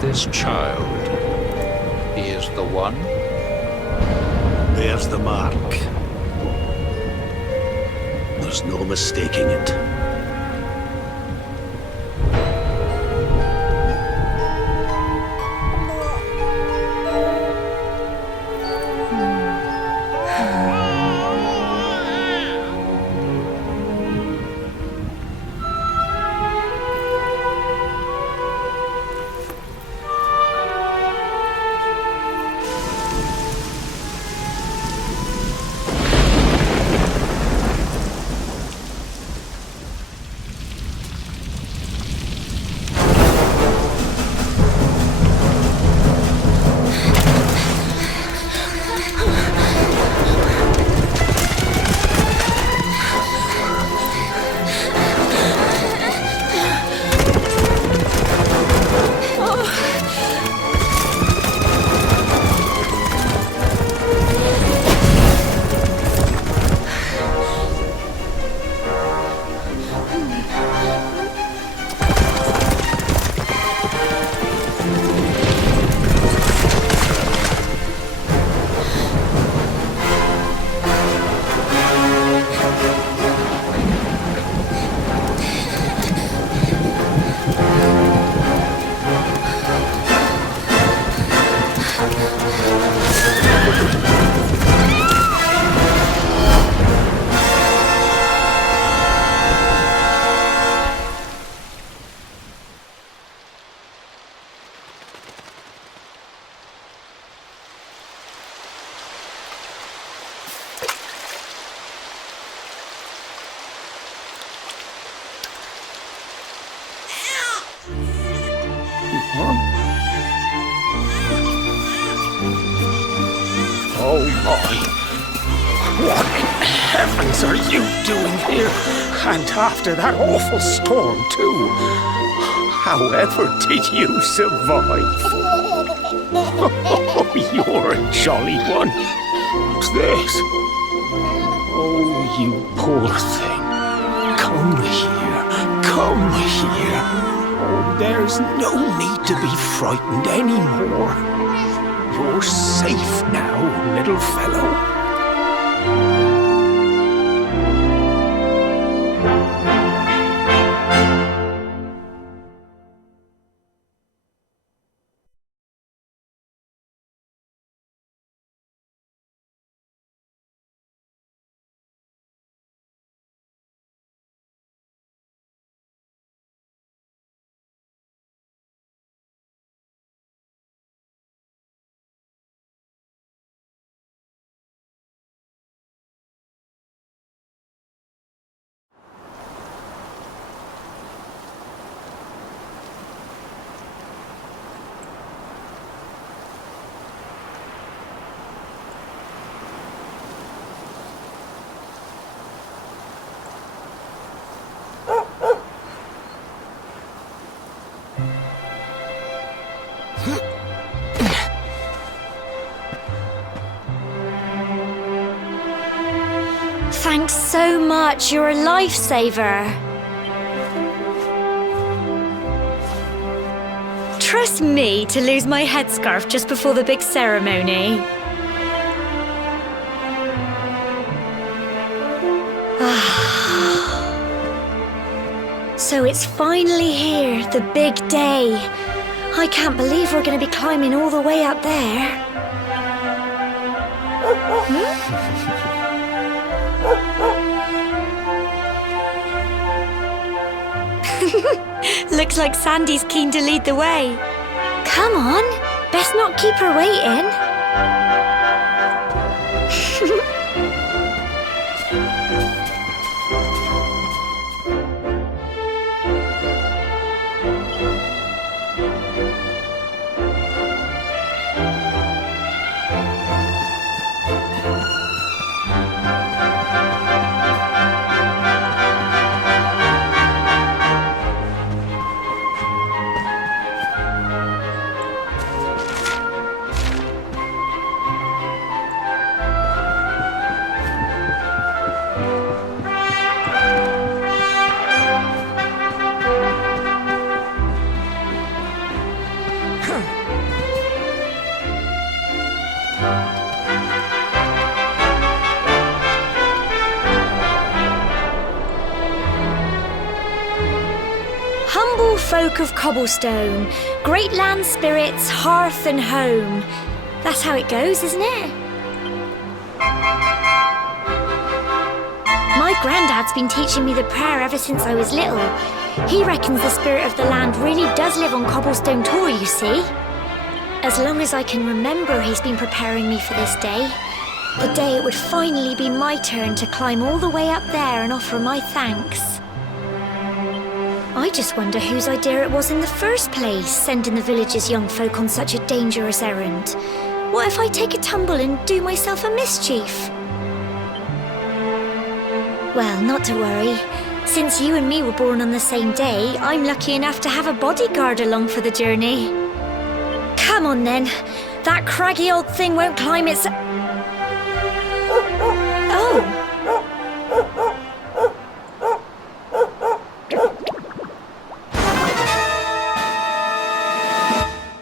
This child, he is the one? There's the mark. There's no mistaking it. Oh my! What in heavens are you doing here? And after that awful storm, too. However did you survive? Oh, you're a jolly one. What's this? Oh, you poor thing. Come here. Come here. Oh, there's no need to be frightened anymore. You're safe now, little fellow. Thanks so much, you're a lifesaver. Trust me to lose my headscarf just before the big ceremony. So it's finally here, the big day. I can't believe we're going to be climbing all the way up there. Looks like Sandy's keen to lead the way. Come on, best not keep her waiting. folk of cobblestone, great land spirits, hearth and home. That's how it goes, isn't it? My granddad's been teaching me the prayer ever since I was little. He reckons the spirit of the land really does live on Cobblestone Tor, you see. As long as I can remember, he's been preparing me for this day. The day it would finally be my turn to climb all the way up there and offer my thanks. I just wonder whose idea it was in the first place, sending the village's young folk on such a dangerous errand. What if I take a tumble and do myself a mischief? Well, not to worry. Since you and me were born on the same day, I'm lucky enough to have a bodyguard along for the journey. Come on then. That craggy old thing won't climb its... Oh!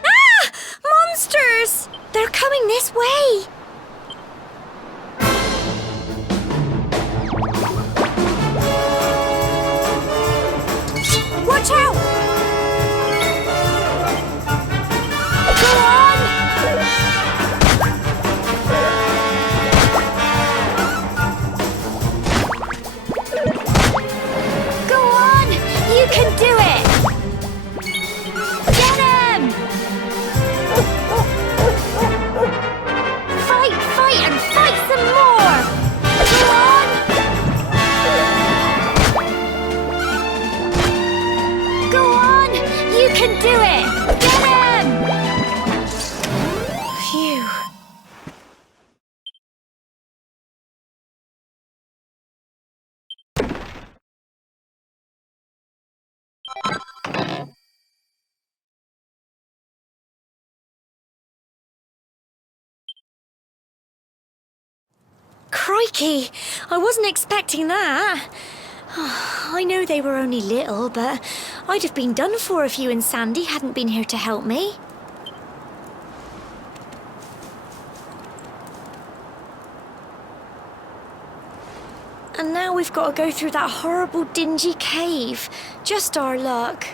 Ah! Monsters! They're coming this way! Watch out! Go on! Go on! You can do it! Get him! Fight, fight, and fight some more! Go on! Go on! You can do it! Get him! Phew. Crikey! I wasn't expecting that. I know they were only little, but I'd have been done for if you and Sandy hadn't been here to help me. And now we've got to go through that horrible dingy cave. Just our luck.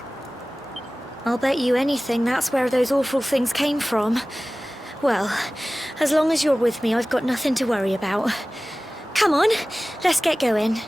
I'll bet you anything that's where those awful things came from. Well, as long as you're with me, I've got nothing to worry about. Come on, let's get going.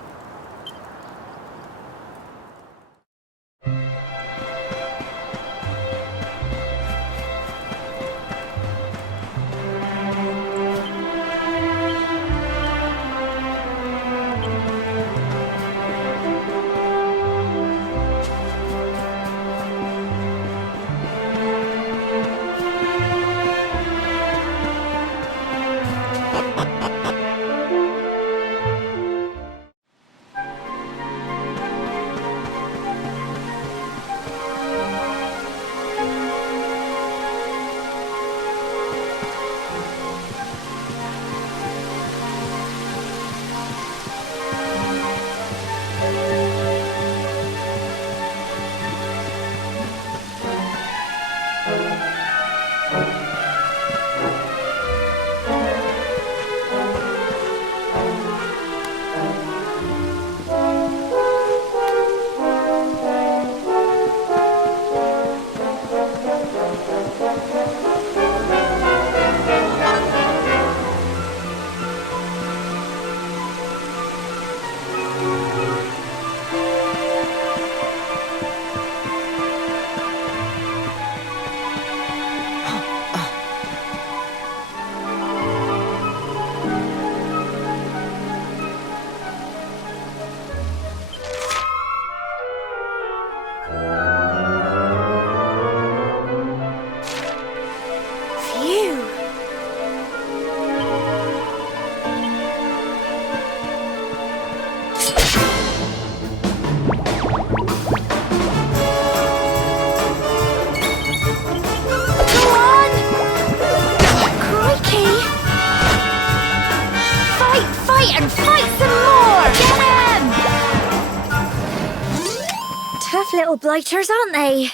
Tough little blighters, aren't they?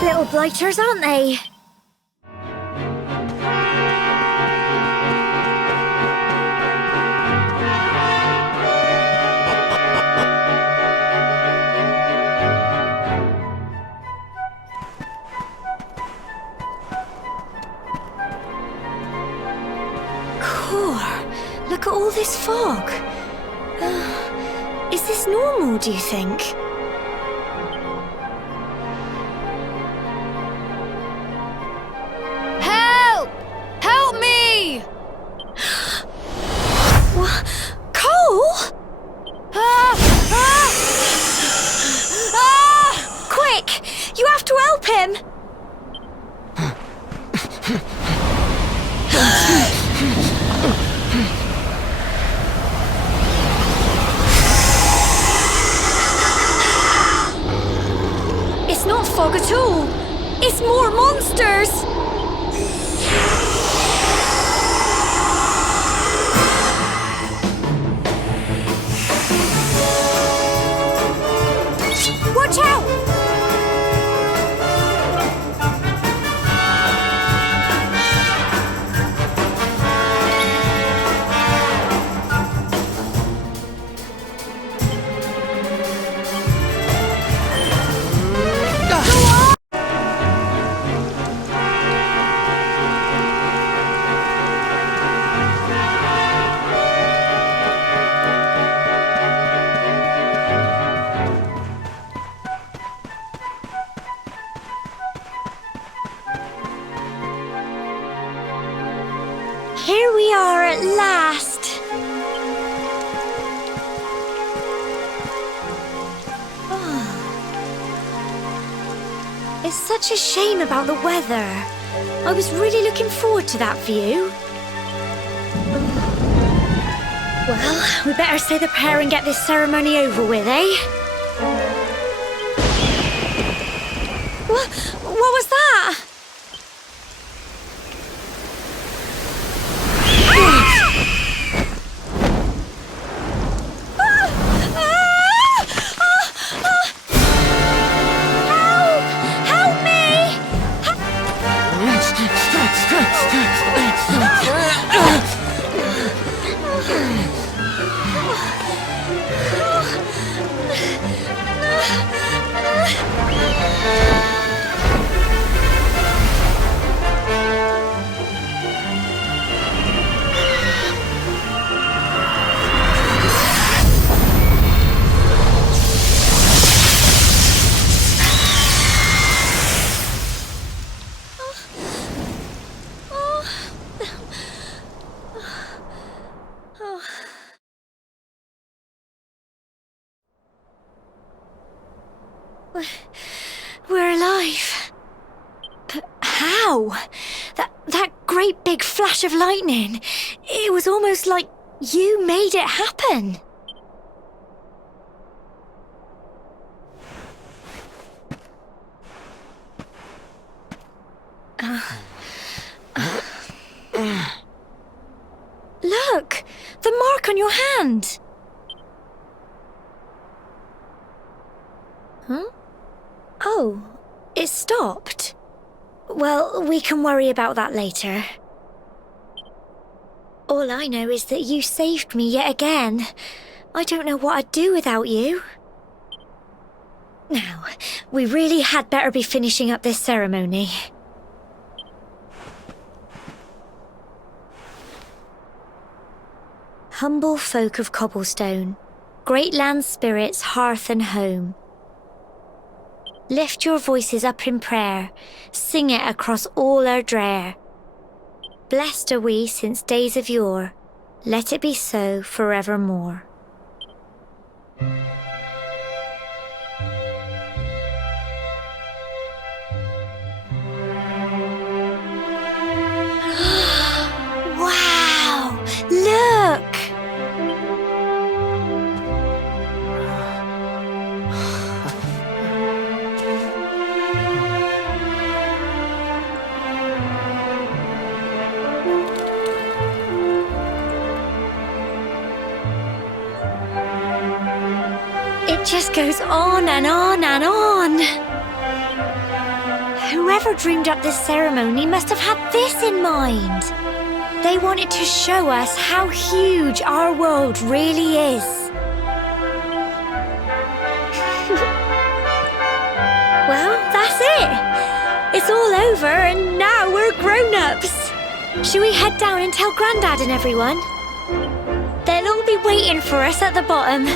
Tough little blighters, aren't they? Look at all this fog. Is this normal, do you think? Help! Help me! What? Cole? Quick! You have to help him! It's not fog at all. It's more monsters. Watch out! Here we are at last. It's such a shame about the weather. I was really looking forward to that view. Well, we better say the prayer and get this ceremony over with, eh? What was that? We're alive. But how? That great big flash of lightning. It was almost like you made it happen. Look! The mark on your hand! Huh? Oh, it stopped. Well, we can worry about that later. All I know is that you saved me yet again. I don't know what I'd do without you. Now, we really had better be finishing up this ceremony. Humble folk of cobblestone, great land spirits, hearth and home. Lift your voices up in prayer, sing it across all our drear. Blessed are we since days of yore, let it be so forevermore. Wow! Look! It just goes on and on and on. Whoever dreamed up this ceremony must have had this in mind. They wanted to show us how huge our world really is. Well, that's it. It's all over and now we're grown-ups. Shall we head down and tell Grandad and everyone? They'll all be waiting for us at the bottom.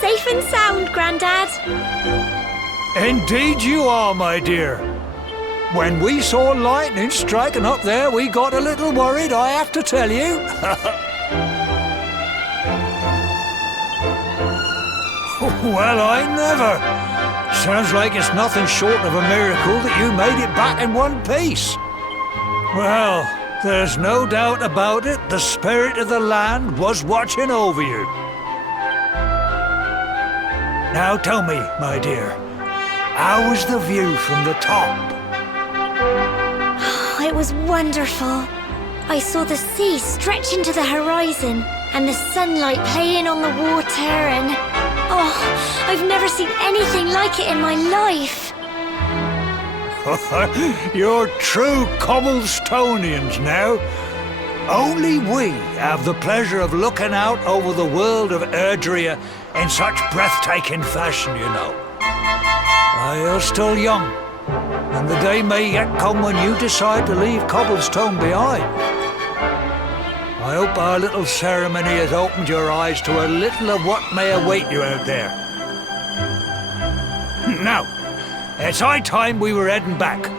Safe and sound, Grandad. Indeed you are, my dear. When we saw lightning striking up there, we got a little worried, I have to tell you. Well, I never. Sounds like it's nothing short of a miracle that you made it back in one piece. Well, there's no doubt about it, the spirit of the land was watching over you. Now tell me, my dear, how was the view from the top? It was wonderful. I saw the sea stretch into the horizon and the sunlight playing on the water and... Oh, I've never seen anything like it in my life. You're true Cobblestonians now. Only we have the pleasure of looking out over the world of Erdrea in such breathtaking fashion, you know. You're still young, and the day may yet come when you decide to leave Cobblestone behind. I hope our little ceremony has opened your eyes to a little of what may await you out there. Now, it's high time we were heading back.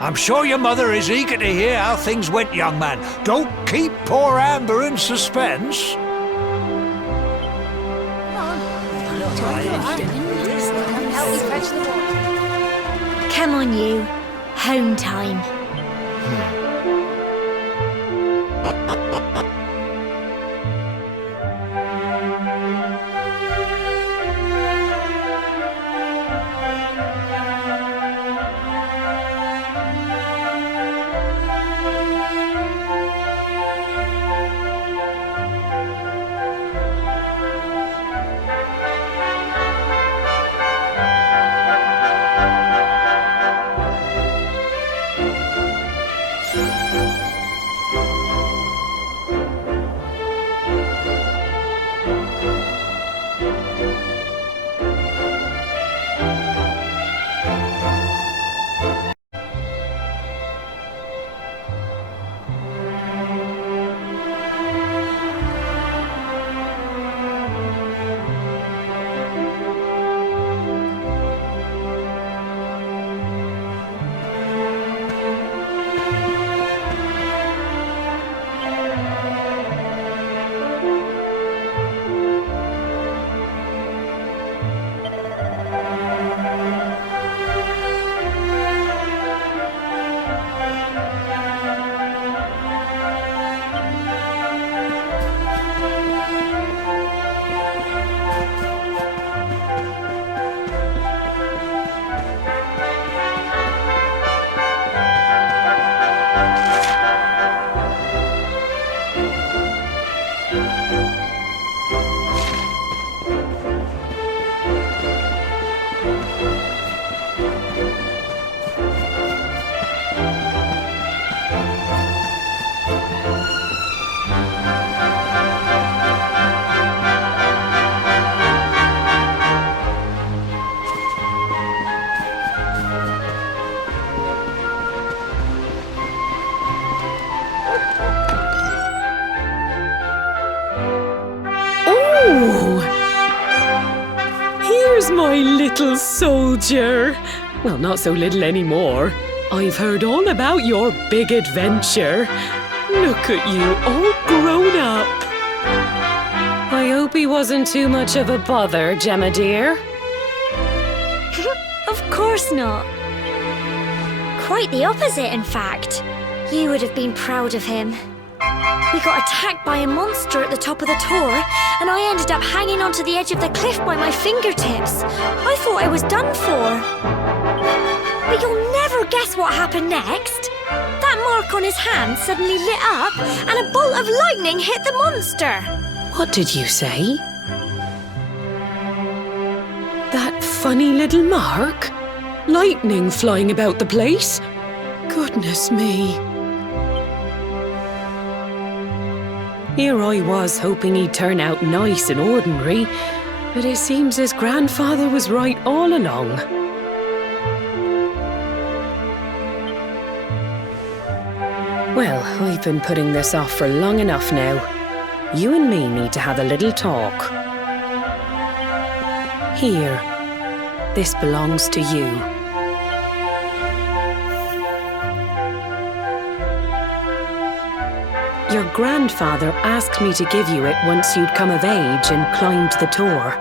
I'm sure your mother is eager to hear how things went, young man. Don't keep poor Amber in suspense. Come on, you. Home time. little soldier. Well, not so little anymore. I've heard all about your big adventure. Look at you, all grown up. I hope he wasn't too much of a bother, Gemma dear. Of course not. Quite the opposite, in fact. You would have been proud of him. We got attacked by a monster at the top of the tower, and I ended up hanging onto the edge of the cliff by my fingertips. I thought I was done for. But you'll never guess what happened next. That mark on his hand suddenly lit up, and a bolt of lightning hit the monster. What did you say? That funny little mark? Lightning flying about the place? Goodness me. Here I was hoping he'd turn out nice and ordinary, but it seems his grandfather was right all along. Well, I've been putting this off for long enough now. You and me need to have a little talk. Here, this belongs to you. Your grandfather asked me to give you it once you'd come of age and climbed the tower.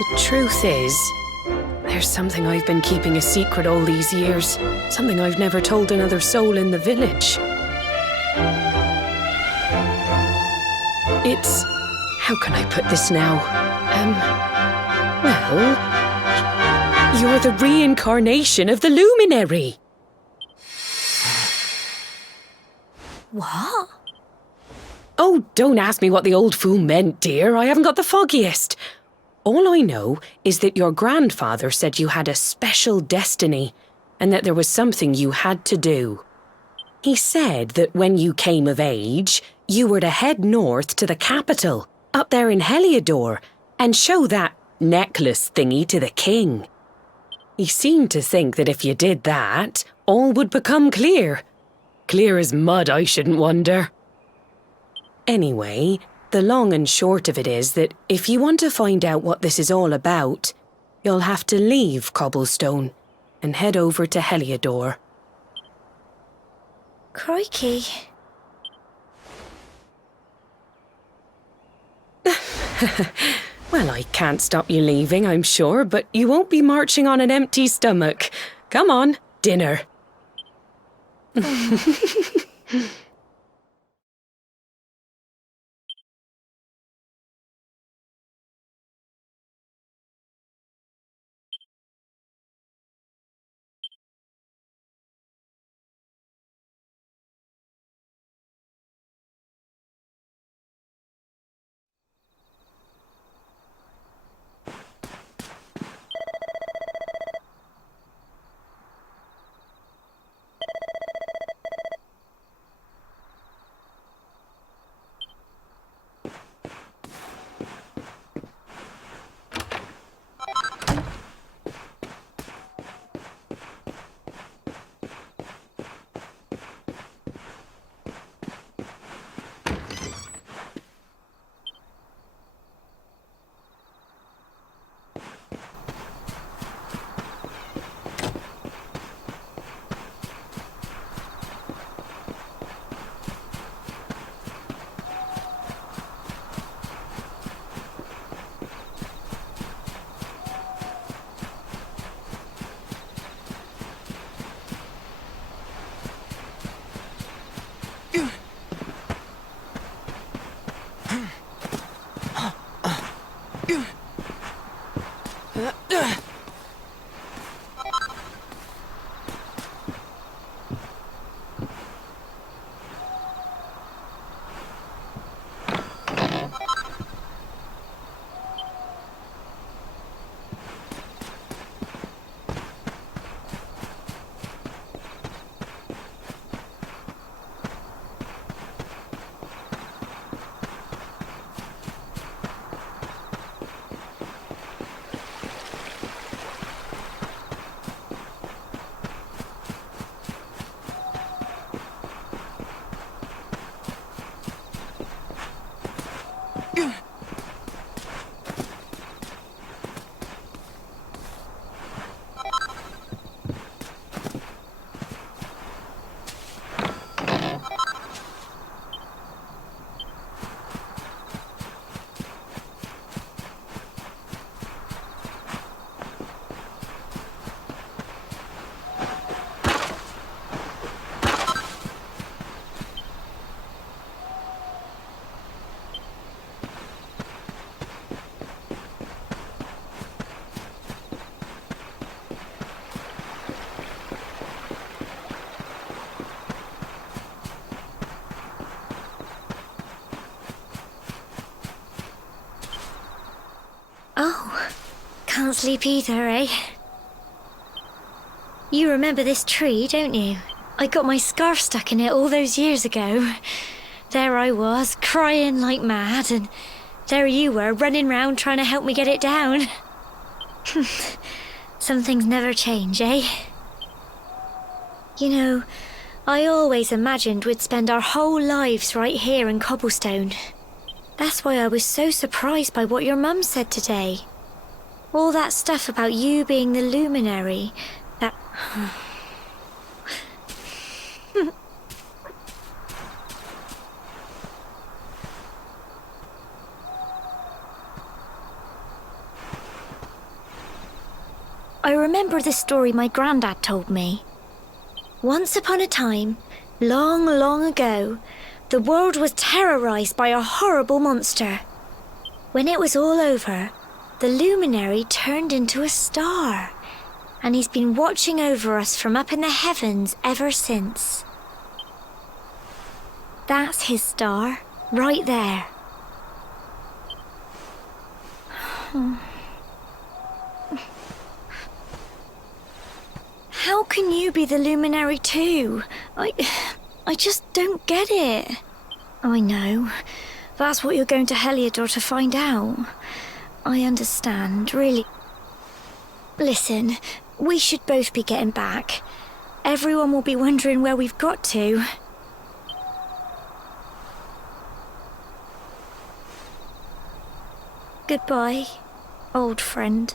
The truth is, there's something I've been keeping a secret all these years. Something I've never told another soul in the village. It's... how can I put this now? Well... you're the reincarnation of the luminary. What? Oh, don't ask me what the old fool meant, dear. I haven't got the foggiest. All I know is that your grandfather said you had a special destiny and that there was something you had to do. He said that when you came of age, you were to head north to the capital, up there in Heliodor, and show that necklace thingy to the king. He seemed to think that if you did that, all would become clear. Clear as mud, I shouldn't wonder. Anyway, the long and short of it is that if you want to find out what this is all about, you'll have to leave Cobblestone and head over to Heliodor. Crikey. Well, I can't stop you leaving, I'm sure, but you won't be marching on an empty stomach. Come on, dinner. can't sleep either, eh? You remember this tree, don't you? I got my scarf stuck in it all those years ago. There I was, crying like mad, and there you were, running round trying to help me get it down. Some things never change, eh? You know, I always imagined we'd spend our whole lives right here in Cobblestone. That's why I was so surprised by what your mum said today. All that stuff about you being the luminary, that... I remember the story my granddad told me. Once upon a time, long, long ago, the world was terrorized by a horrible monster. When it was all over, the luminary turned into a star, and he's been watching over us from up in the heavens ever since. That's his star, right there. How can you be the luminary too? I just don't get it. I know. That's what you're going to Heliodor to find out. I understand, really. Listen, we should both be getting back. Everyone will be wondering where we've got to. Goodbye, old friend.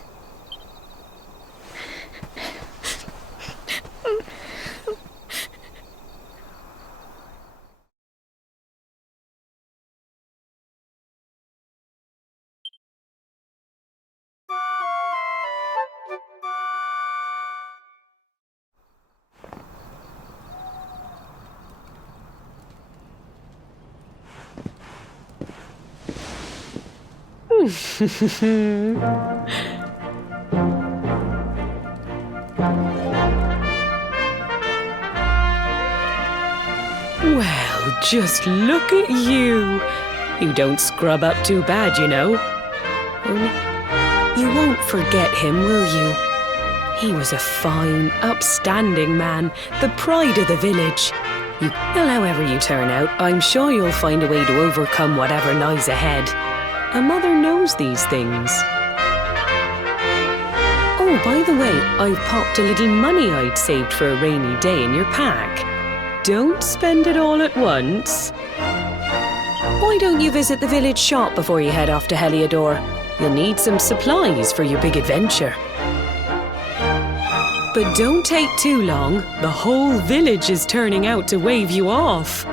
Well, just look at you. You don't scrub up too bad, you know. You won't forget him, will you? He was a fine, upstanding man, the pride of the village. Well, however you turn out, I'm sure you'll find a way to overcome whatever lies ahead. A mother knows these things. Oh, by the way, I've popped a little money I'd saved for a rainy day in your pack. Don't spend it all at once. Why don't you visit the village shop before you head off to Heliodor? You'll need some supplies for your big adventure. But don't take too long. The whole village is turning out to wave you off.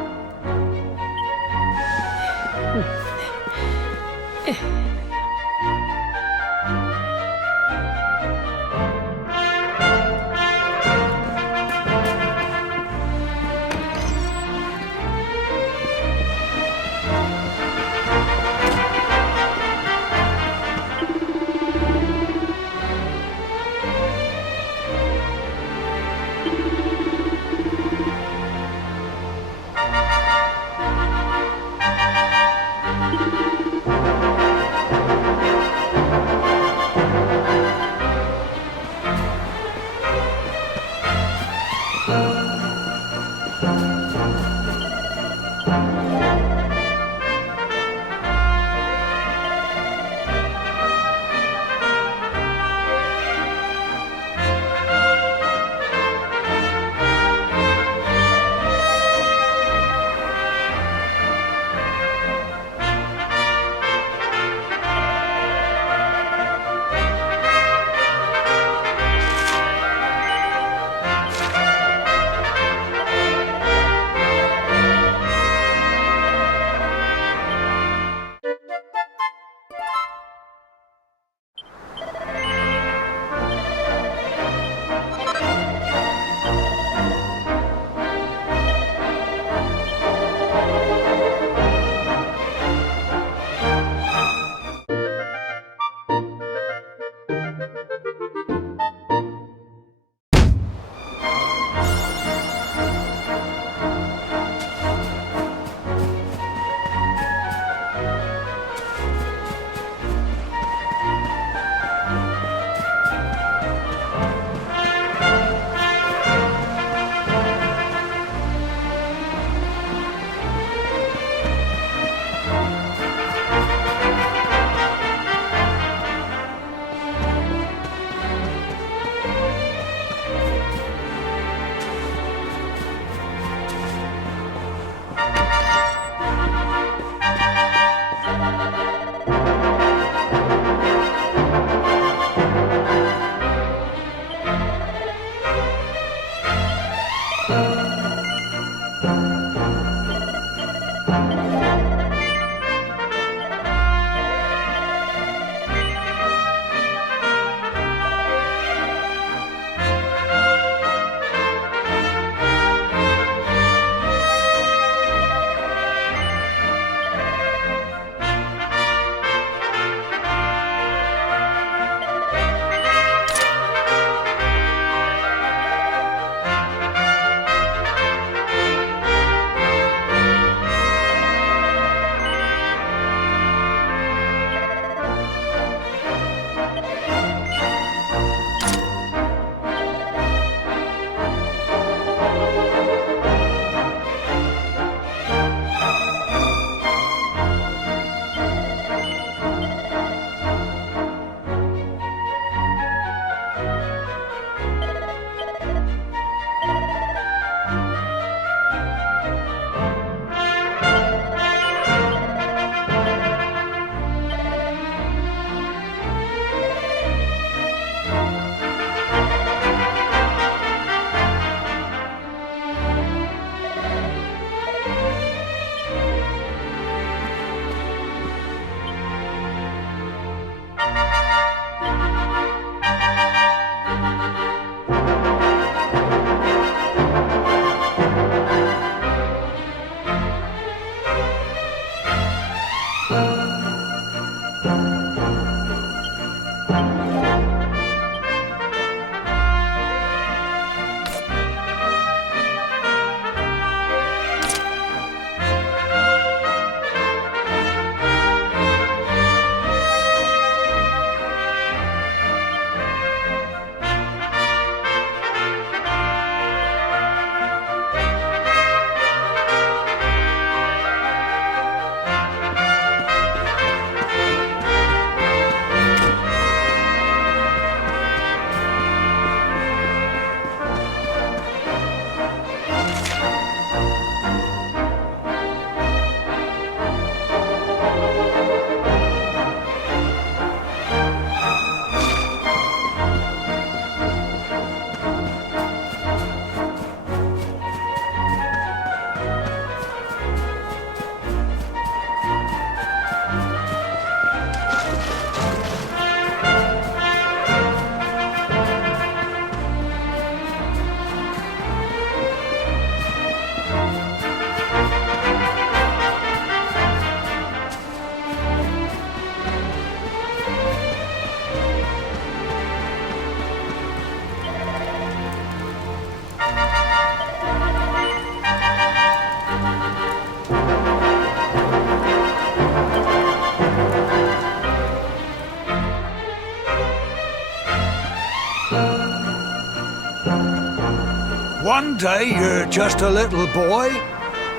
One day you're just a little boy,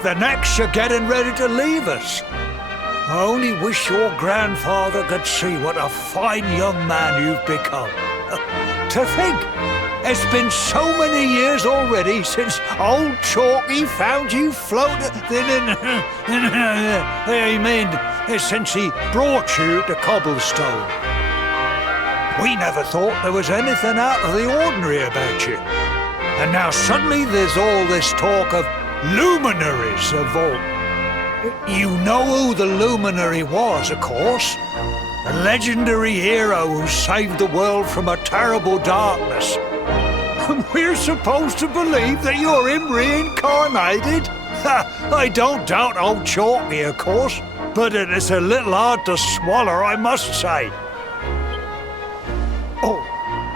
the next you're getting ready to leave us. I only wish your grandfather could see what a fine young man you've become. To think, it's been so many years already since old Chalky found you floating. Since he brought you to Cobblestone. We never thought there was anything out of the ordinary about you. And now suddenly there's all this talk of luminaries of all. You know who the luminary was, of course. A legendary hero who saved the world from a terrible darkness. And we're supposed to believe that you're him reincarnated? I don't doubt old Chalky, of course, but it is a little hard to swallow, I must say. Oh,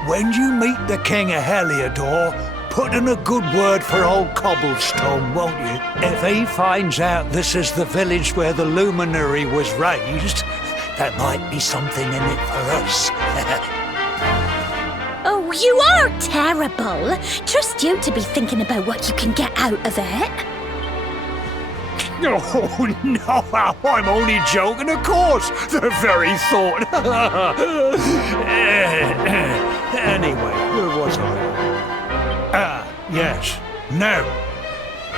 when you meet the King of Heliodor, put in a good word for old Cobblestone, won't you? If he finds out this is the village where the luminary was raised, there might be something in it for us. Oh, you are terrible. Trust you to be thinking about what you can get out of it. Oh, no, I'm only joking, of course. The very thought. Anyway, where was I? Yes. Now,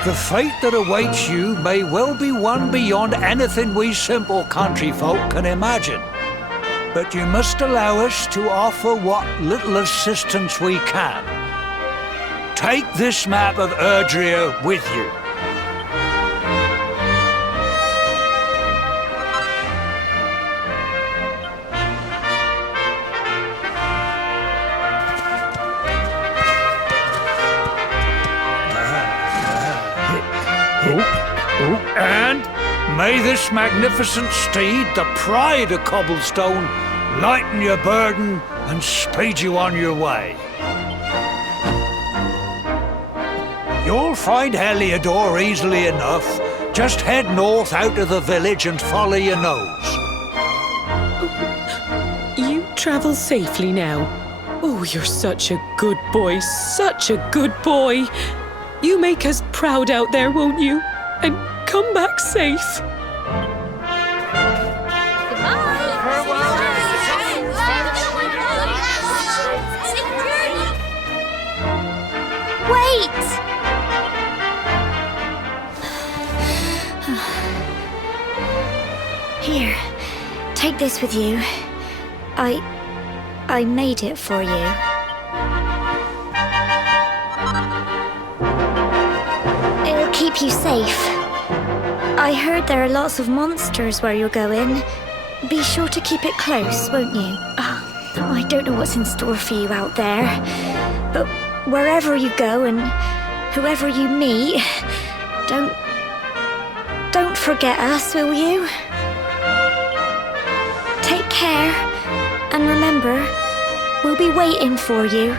the fate that awaits you may well be one beyond anything we simple country folk can imagine. But you must allow us to offer what little assistance we can. Take this map of Erdrea with you. And may this magnificent steed, the pride of Cobblestone, lighten your burden and speed you on your way. You'll find Heliodor easily enough. Just head north out of the village and follow your nose. You travel safely now. Oh, you're such a good boy, such a good boy. You make us proud out there, won't you? And come back safe. Wait! Here, take this with you. I made it for you. It'll keep you safe. I heard there are lots of monsters where you're going. Be sure to keep it close, won't you? I don't know what's in store for you out there, but wherever you go and whoever you meet, don't forget us, will you? Take care, and remember, we'll be waiting for you.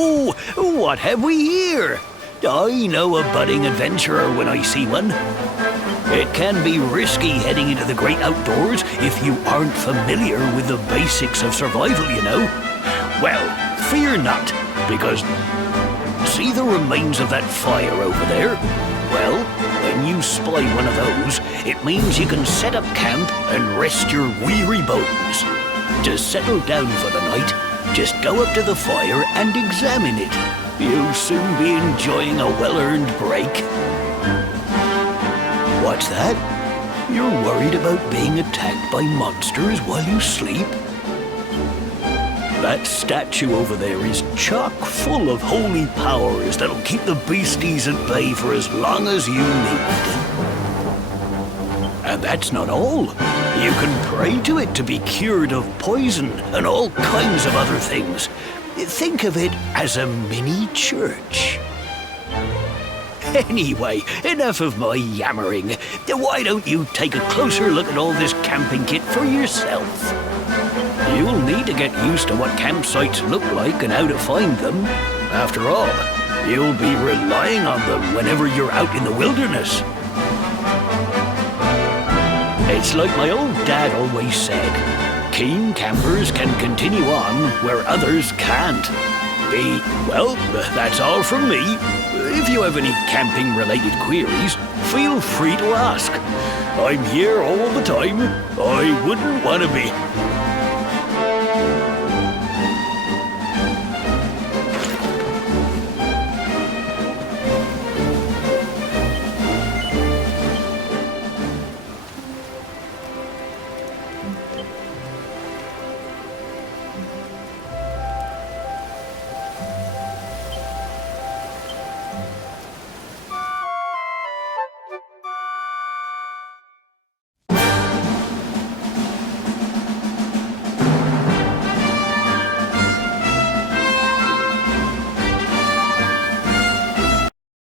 Oh, what have we here? I know a budding adventurer when I see one. It can be risky heading into the great outdoors if you aren't familiar with the basics of survival, you know. Well, fear not, because see the remains of that fire over there? Well, when you spy one of those, it means you can set up camp and rest your weary bones. To settle down for the night, just go up to the fire and examine it. You'll soon be enjoying a well-earned break. What's that? You're worried about being attacked by monsters while you sleep? That statue over there is chock full of holy powers that'll keep the beasties at bay for as long as you need. And that's not all. You can pray to it to be cured of poison and all kinds of other things. Think of it as a mini church. Anyway, enough of my yammering. Why don't you take a closer look at all this camping kit for yourself? You'll need to get used to what campsites look like and how to find them. After all, you'll be relying on them whenever you're out in the wilderness. It's like my old dad always said, keen campers can continue on where others can't. Well, that's all from me. If you have any camping-related queries, feel free to ask. I'm here all the time. I wouldn't want to be.